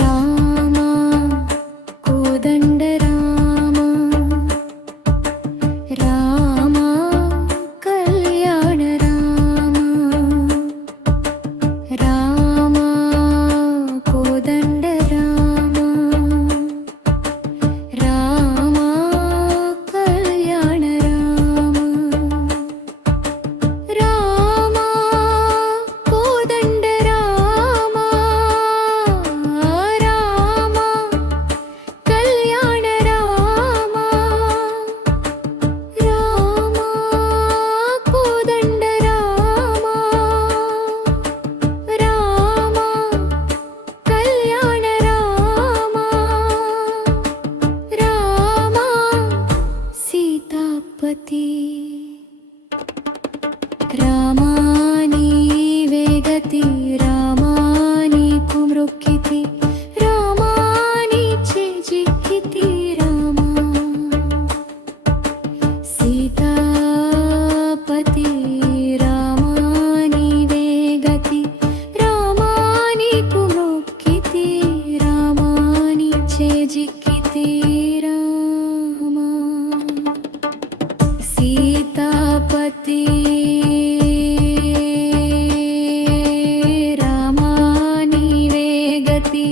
రామా కోదండ రామా రామా కళ్యాణ రామా రామా కోదండ రామా రామా కళ్యాణ రామా రామా కోదండ రామా రామా కళ్యాణ రామా రామా కోదండ రామా రామా కళ్యాణ రామా రామా సీతాపతి రామా నీవే గతి రామా నీకు మృక్కితి రామా నీచే జిక్కితి రామా సీతాపతి రామా నీవే గతి రామా నీకు మృక్కితి రామా నీచే జిక్కితి రామా సీతాపతి రామా నీవే గతి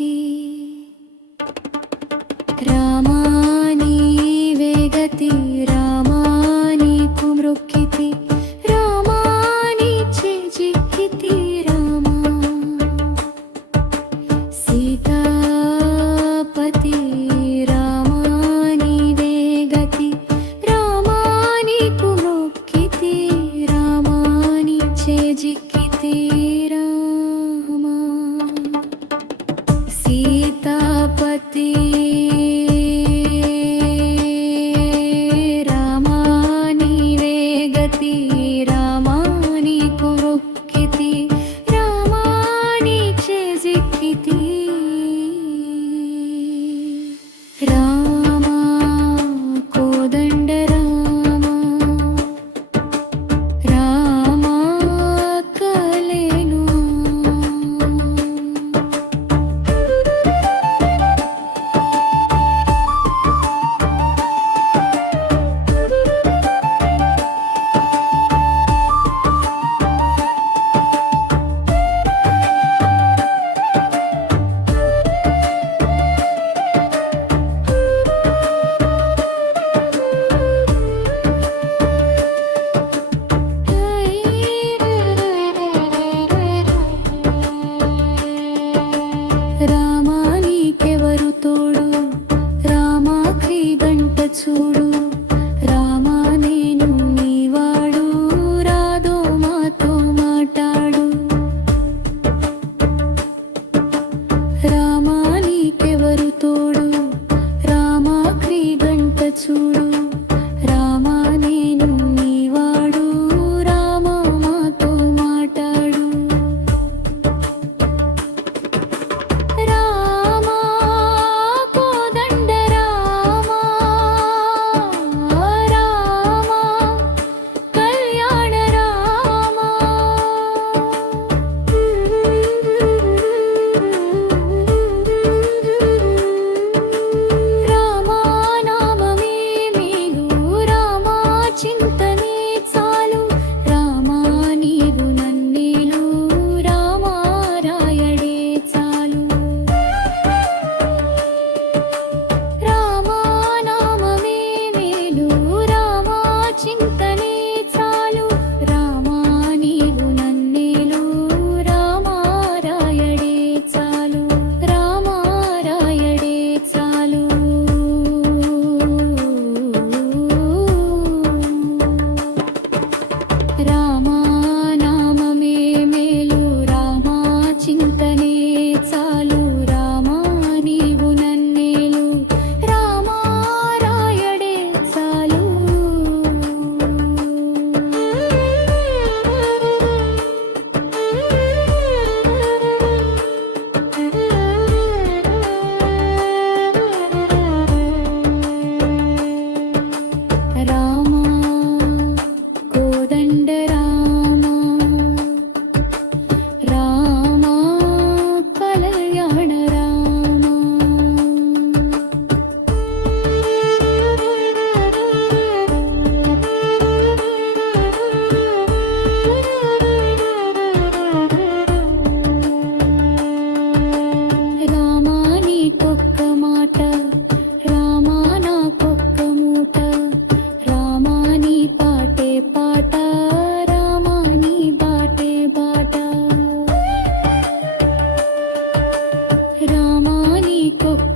మొక్కితి రామా నీవే గతి రామా నీకు మొక్కితి రామా నీ చేజిక్కితి రామా సీతాపతి రామా నీవే గతి రామా నీకు మొక్కితి రామా నీ చేజిక్కితి రామా సీతాపతి రామా కోదండ రామా రామా కలేను రామా నీకెవరు తోడు రామా క్రీగంట చూడు రామా నేను నీవాడు రాదో మాతో మాటాడు రామా నీకెవరు తోడు రామా క్రీగంట చూడు రామా నేను నీవాడు రామా మాతో మాటాడు రామా కోదండ రామా రామా కళ్యాణ రామా రామా నామమే మేలు రామా చింతనే చాలు రామా నీవు నన్నేలు రామా రాయడే చాలు రామా నామమే మేలు రామా చింతనే చాలు రామా నీవు నన్నేలు రామా రాయడే చాలు రామా రాయడే చాలు రామా నామమే మేలు రామా చింతనే చాలు రామా నీవు నన్నేలు రామా రాయడే చాలు రామా కోదండ రామా రామా కళ్యాణ రామా రామా నీకొక్క మాట రామా నాకొక్క మూట రామా నీ పాటే పాట రామా నీ బాటే బాట రామా నీకొక్క